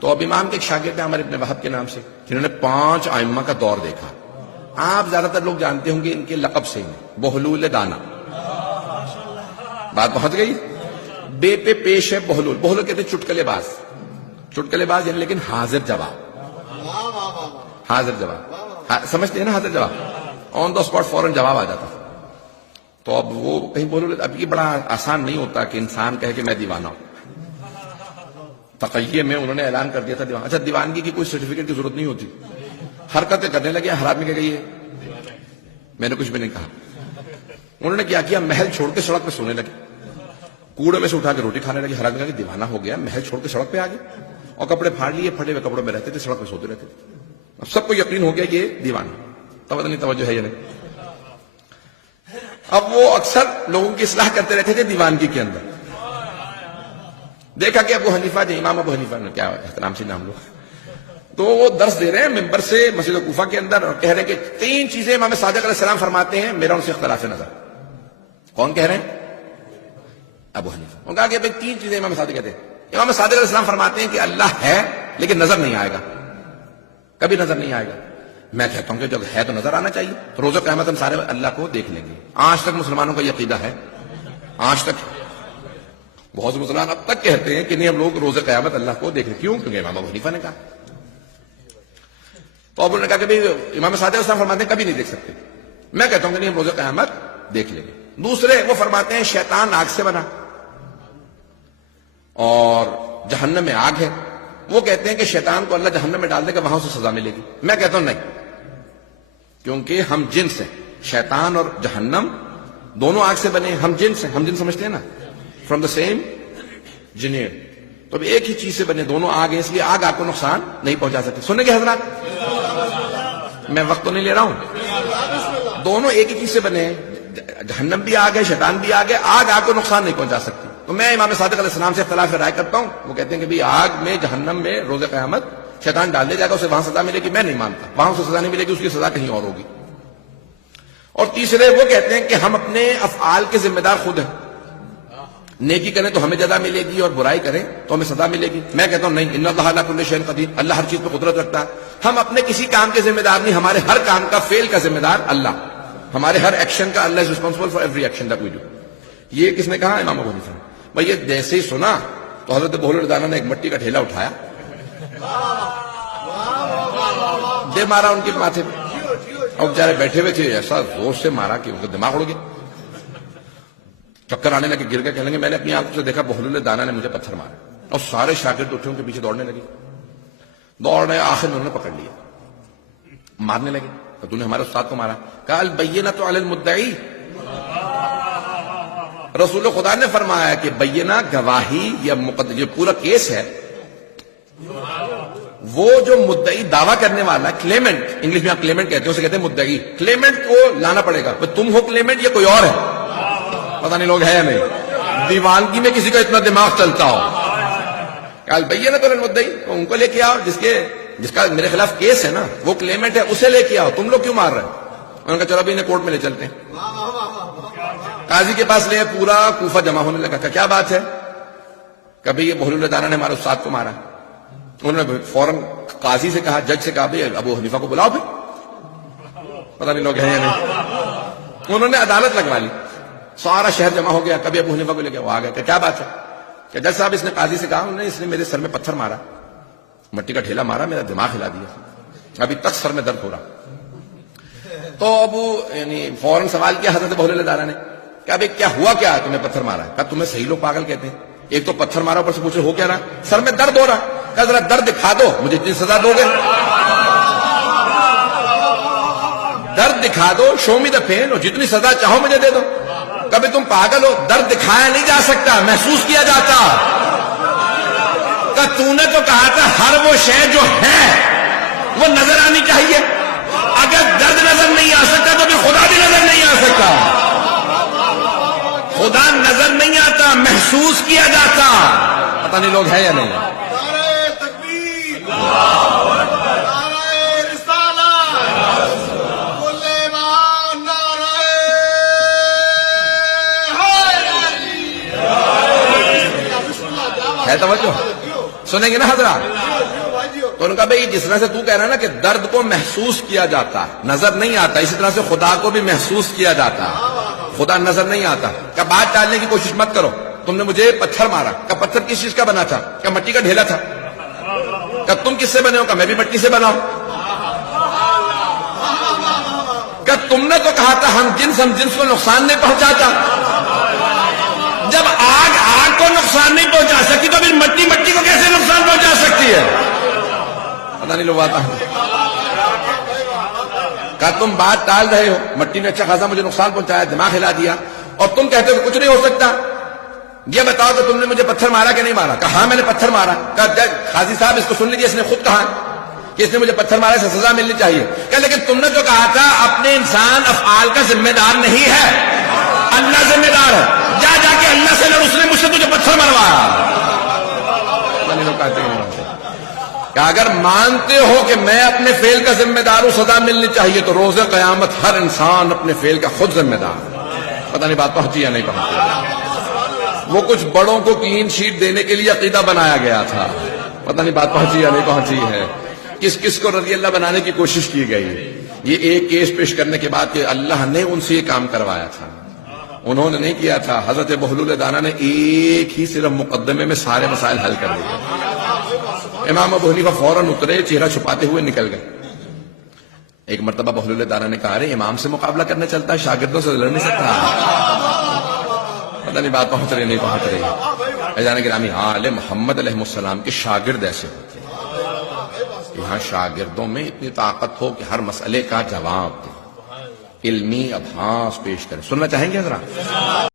تو اب امام کے ایک شاگرد ہیں عمر ابن وہب کے نام سے، جنہوں نے 5 ائمہ کا دور دیکھا. آپ زیادہ تر لوگ جانتے ہوں گے ان کے لقب سے ہی، بہلول دانا. بات پہنچ گئی. بے پہ پیش ہے بہلول. بہلول کہتے ہیں چٹکلے باز. چٹکلے باز یعنی لیکن حاضر جواب. حاضر جواب سمجھتے ہیں نا، حاضر جواب آن دا اسپاٹ فوراً جواب آ جاتا. تو اب وہ کہیں بولو، اب یہ بڑا آسان نہیں ہوتا کہ انسان کہے کہ میں دیوانہ ہوں. تقیہ میں انہوں نے اعلان کر دیا تھا دیوانہ. اچھا دیوانگی کی کوئی سرٹیفکیٹ کی ضرورت نہیں ہوتی. حرکتیں کرنے لگے، ہر آدمی کہہ گئی ہے میں نے کچھ بھی نہیں کہا. انہوں نے کیا محل چھوڑ کے سڑک پہ سونے لگے، کوڑے میں سے اٹھا کے روٹی کھانے لگے. ہر آدمی کہا کہ دیوانہ ہو گیا، محل چھوڑ کے سڑک پہ آ گئے، اور کپڑے پھاڑ لیے، پھٹے ہوئے کپڑوں میں رہتے تھے، سڑک پہ سوتے رہتے تھے. اب سب کو یقین ہو گیا یہ دیوانہ. توجہ نہیں، توجہ ہے یا نہیں؟ اب وہ اکثر لوگوں کی اصلاح کرتے رہتے تھے دیوانگی کے اندر. دیکھا کہ ابو حنیفہ جو امام ابو حنیفہ نے، کیا احترام سے نام لو، تو وہ درس دے رہے ہیں ممبر سے مسجد کوفہ کے اندر، اور کہہ رہے ہیں کہ 3 چیزیں امام صادق علیہ السلام فرماتے ہیں، میرا ان سے اختلاف نظر. کون کہہ رہے ہیں؟ ابو حنیفہ. انہوں نے کہا کہ بھائی 3 چیزیں امام صادق کہتے ہیں. امام صادق علیہ السلام فرماتے ہیں کہ اللہ ہے لیکن نظر نہیں آئے گا، کبھی نظر نہیں آئے گا. میں کہتا ہوں کہ جب ہے تو نظر آنا چاہیے. روز قیامت ہم سارے اللہ کو دیکھ لیں گے. آج تک مسلمانوں کا یہ عقیدہ ہے، آج تک بہت سے مسلمان اب تک کہتے ہیں کہ نہیں ہم لوگ روز قیامت اللہ کو دیکھ لیں. کیوں؟ کیونکہ امام ابو حنیفہ نے کہا. تو اب انہوں نے کہا کہ بھائی امام صادق علیہ السلام فرماتے ہیں کبھی نہیں دیکھ سکتے. میں کہتا ہوں کہ نہیں ہم روز قیامت دیکھ لیں گے. دوسرے وہ فرماتے ہیں شیطان آگ سے بنا اور جہنم میں آگ ہے. وہ کہتے ہیں کہ شیطان کو اللہ جہنم میں ڈال دے گا، وہاں سے سزا ملے گی. میں کہتا ہوں نہیں، کیونکہ ہم جنس ہیں. شیطان اور جہنم دونوں آگ سے بنے، ہم جنس ہیں. ہم جنس سمجھتے ہیں نا، فرام دا سیم جنیر. تو اب ایک ہی چیز سے بنے، دونوں آگ ہیں، اس لیے آگ آپ کو نقصان نہیں پہنچا سکتی. سنیں گے حضرات؟ میں وقت تو نہیں لے رہا ہوں. دونوں ایک ہی چیز سے بنے ہیں، جہنم بھی آگ ہے، شیطان بھی آگ ہے. آگ آپ کو نقصان نہیں پہنچا سکتی. تو میں امام صادق علیہ السلام سے اختلاف رائے کرتا ہوں. وہ کہتے ہیں کہ بھی آگ میں، جہنم میں روز قیامت شیطان ڈال دے جائے گا، اسے وہاں سزا ملے گی. میں نہیں مانتا، وہاں اسے سزا نہیں ملے گی، اس کی سزا کہیں اور ہوگی. اور تیسرے وہ کہتے ہیں کہ ہم اپنے افعال کے ذمہ دار خود ہیں. نیکی کریں تو ہمیں جزا ملے گی، اور برائی کریں تو ہمیں سزا ملے گی. میں کہتا ہوں نہیں، ان اللہ علی کل شیء قدیر، اللہ ہر چیز پہ قدرت رکھتا ہے. ہم اپنے کسی کام کے ذمہ دار نہیں، ہمارے ہر کام کا، فیل کا ذمہ دار اللہ. ہمارے ہر ایکشن کا Allah is responsible for every action that we do. یہ کس نے کہا؟ امام ابو حنیفہ نے. بھائی یہ جیسے ہی سنا تو حضرت بہلول دانا نے ایک مٹی کا ڈھیلا اٹھایا، دے مارا ان کے ماتھے پہ. اور بیچارے بیٹھے ہوئے تھے، ایسا زور سے مارا کہ ان کا دماغ اڑ گیا، چکر آنے لگے، گر کے کہنے لگے میں نے اپنی آنکھوں سے دیکھا بہلول دانا نے مجھے پتھر مارا. اور سارے شاگرد اٹھے ان کے پیچھے دوڑنے لگے. دوڑ رہے، آخر میں انہوں نے پکڑ لیا، مارنے لگے. تو تم نے ہمارے استاد کو مارا. کہا البینۃ علی المدعی. رسول خدا نے فرمایا کہ بینہ، گواہی یا یہ پورا کیس ہے، وہ جو مدعی دعویٰ کرنے والا، کلیمنٹ، انگلش میں آپ کلیمنٹ کہتے ہیں، اسے کہتے ہیں مدعی. کلیمنٹ کو لانا پڑے گا. تم ہو کلیمنٹ یا کوئی اور ہے؟ پتہ نہیں لوگ ہے یا نہیں. دیوانگی میں کسی کا اتنا دماغ چلتا ہو. البینۃ علی المدعی، ان کو لے کے آؤ جس کا میرے خلاف کیس ہے نا، وہ کلیمنٹ ہے، اسے لے کے آؤ. تم لوگ کیوں مار رہے ہیں؟ انہوں نے کہا چلو ابھی انہیں کورٹ میں لے چلتے ہیں. قاضی کے پاس لے، پورا کوفہ جمع ہونے لگا. کیا بات ہے؟ کبھی یہ بہلول دانا نے ہمارے استاد کو مارا. انہوں نے فوراً قاضی سے کہا، جج سے کہا بھائی ابو حنیفہ کو بلاؤ. پھر پتہ نہیں لوگ ہیں یا نہیں. انہوں نے عدالت لگوا لی، سارا شہر جمع ہو گیا. کبھی ابو حنیفہ کو لے گیا، وہ آ گیا کہ کیا بات ہے؟ کہ جج صاحب اس نے قاضی سے کہا اس نے میرے سر میں پتھر مارا، مٹی کا ڈھیلا مارا، میرا دماغ ہلا دیا، ابھی تک سر میں درد ہو رہا. تو ابو یعنی فوراً سوال کیا حضرت بہلول دانا نے، کہ ابھی کیا ہوا، کیا تمہیں پتھر مارا ہے؟ کہا تمہیں صحیح لوگ پاگل کہتے ہیں. ایک تو پتھر مارا، اوپر سے پوچھے ہو کیا رہا؟ سر میں درد ہو رہا. کہا ذرا درد دکھا دو، مجھے اتنی سزا دو گے؟ درد دکھا دو، شو می دا پین، اور جتنی سزا چاہو مجھے دے دو. کبھی تم پاگل ہو، درد دکھایا نہیں جا سکتا، محسوس کیا جاتا. کہ تو نے تو کہا تھا ہر وہ شے جو ہے وہ نظر آنی چاہیے. اگر درد نظر نہیں آ سکتا تو پھر خدا بھی نظر نہیں آ سکتا. خدا نظر نہیں آتا، محسوس کیا جاتا. پتہ نہیں لوگ ہے یا نہیں. ہے توجہ؟ سنیں گے نا حضرات؟ تو ان کا بھائی جس طرح سے تو کہہ رہا ہے نا کہ درد کو محسوس کیا جاتا ہے نظر نہیں آتا، اسی طرح سے خدا کو بھی محسوس کیا جاتا ہے، خدا نظر نہیں آتا۔ کہ بات ٹالنے کی کوشش مت کرو، تم نے مجھے پتھر مارا، کہ پتھر کس چیز کا بنا تھا؟ کہ مٹی کا ڈھیلا تھا۔ کہ تم کس سے بنے ہو؟ کہ میں بھی مٹی سے بنا ہوں۔ کہ تم نے تو کہا تھا ہم جنس کو نقصان نہیں پہنچاتا۔ جب آگ کو نقصان نہیں پہنچا سکتی تو پھر مٹی کو کیسے نقصان پہنچا سکتی ہے؟ پتہ نہیں لوگ آتا ہے۔ کہ تم بات ٹال رہے ہو، مٹی نے اچھا خاصا مجھے نقصان پہنچایا، دماغ ہلا دیا، اور تم کہتے ہو کہ کچھ نہیں ہو سکتا۔ یہ بتاؤ کہ تم نے مجھے پتھر مارا کہ نہیں مارا؟ کہ ہاں میں نے پتھر مارا۔ کہ قاضی صاحب اس کو سن لیجیے، اس نے خود کہا کہ اس نے مجھے پتھر مارا، اسے سزا ملنی چاہیے۔ کہ لیکن تم نے جو کہا تھا اپنے انسان افعال کا ذمہ دار نہیں ہے، اللہ ذمہ دار ہے، جا کے اللہ سے لڑ، اس نے مجھ سے تجھے پتھر مروایا۔ کہ اگر مانتے ہو کہ میں اپنے فعل کا ذمہ دار ہوں، سزا ملنی چاہیے، تو روز قیامت ہر انسان اپنے فعل کا خود ذمہ دار ہے۔ پتہ نہیں بات پہنچی یا نہیں پہنچی؟ وہ کچھ بڑوں کو کلین شیٹ دینے کے لیے عقیدہ بنایا گیا تھا، پتہ نہیں بات پہنچی یا نہیں پہنچی ہے۔ کس کو رضی اللہ بنانے کی کوشش کی گئی؟ یہ ایک کیس پیش کرنے کے بعد کہ اللہ نے ان سے یہ کام کروایا تھا، انہوں نے نہیں کیا تھا۔ حضرت بہلول دانا نے ایک ہی صرف مقدمے میں سارے مسائل حل کر دیے۔ امام ابو حنیفہ فوراً اترے، چہرہ چھپاتے ہوئے نکل گئے۔ ایک مرتبہ بہلول دانا نے کہا، ارے امام سے مقابلہ کرنے چلتا ہے، شاگردوں سے لڑ نہیں سکتا۔ پتہ نہیں بات پہنچ رہی نہیں پہنچ رہی؟ جانے گرامی، آل محمد علیہ السلام کے شاگرد ایسے ہوتے ہیں، یہاں شاگردوں میں اتنی طاقت ہو کہ ہر مسئلے کا جواب دے، علمی ابحاث پیش کریں۔ سننا چاہیں گے حضرات؟